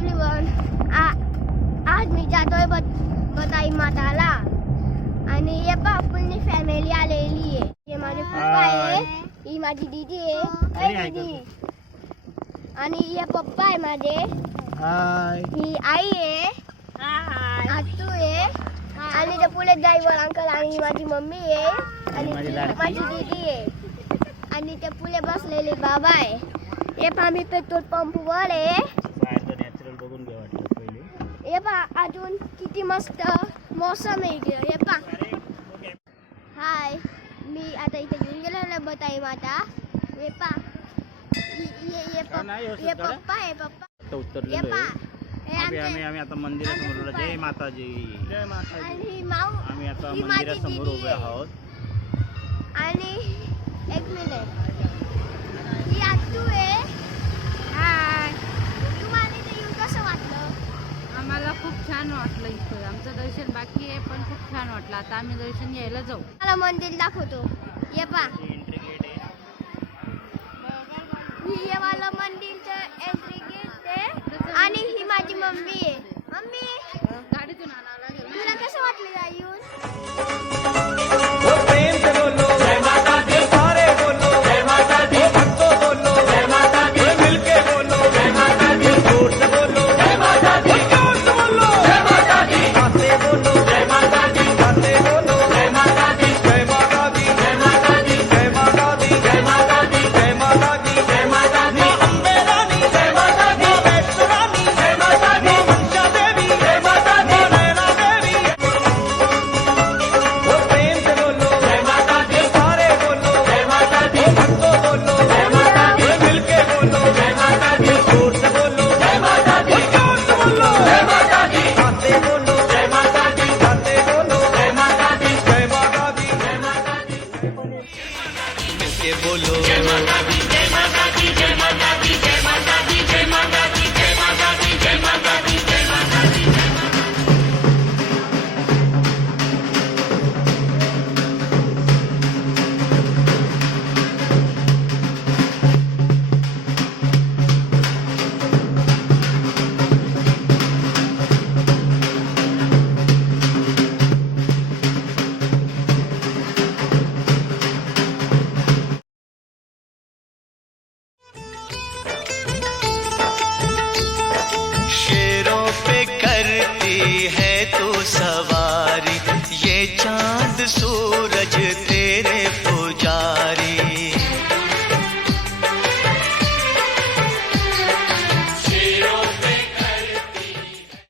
Everyone, आज मी जातोय बताई माताला आणि ये पूर्ण फॅमिली आलेली आहे. हे माझे पप्पा आहे, ही माझी दीदी आहे, दीदी आणि हे पप्पा आहे माझे, ही आई आहे, आतू आहे आणि ते पुढे ड्रायव्हर अंकल आणि माझी मम्मी आहे आणि माझी दीदी आहे आणि ते पुढे बसलेले बाबा आहे. हे आम्ही पेट्रोल पंप वर आहे. नॅचरल बघून घे वाटलं पहिले. हे पहा अजून किती मस्त मौसम आहे इकडे. हे पहा. हाय, मी आता इथे घेऊन गेलो बताई माता. हे पहा, हे पप्पा आहे, पप्पा. उतरलेलो हे पहा, हे आम्ही आता मंदिरासमोर. जय माताजी. जय माताजी. आणि माऊ, आम्ही आता ही मंदिरासमोर माझी उभे दीदी आहोत. आणि एक मिनिट, ही आतू आहे. हाय, तुम्हाला इथे येऊन कसं वाटलं? आम्हाला खूप छान वाटलं. इथं आमचं दर्शन बाकी आहे पण खूप छान वाटलं. आता आम्ही दर्शन घ्यायला जाऊ. मला मंदिर दाखवतो. ये पहा, एंट्री गेट आहे. ही वाला मंदिरचं एंट्री गेट आहे आणि ही माझी मम्मी आहे.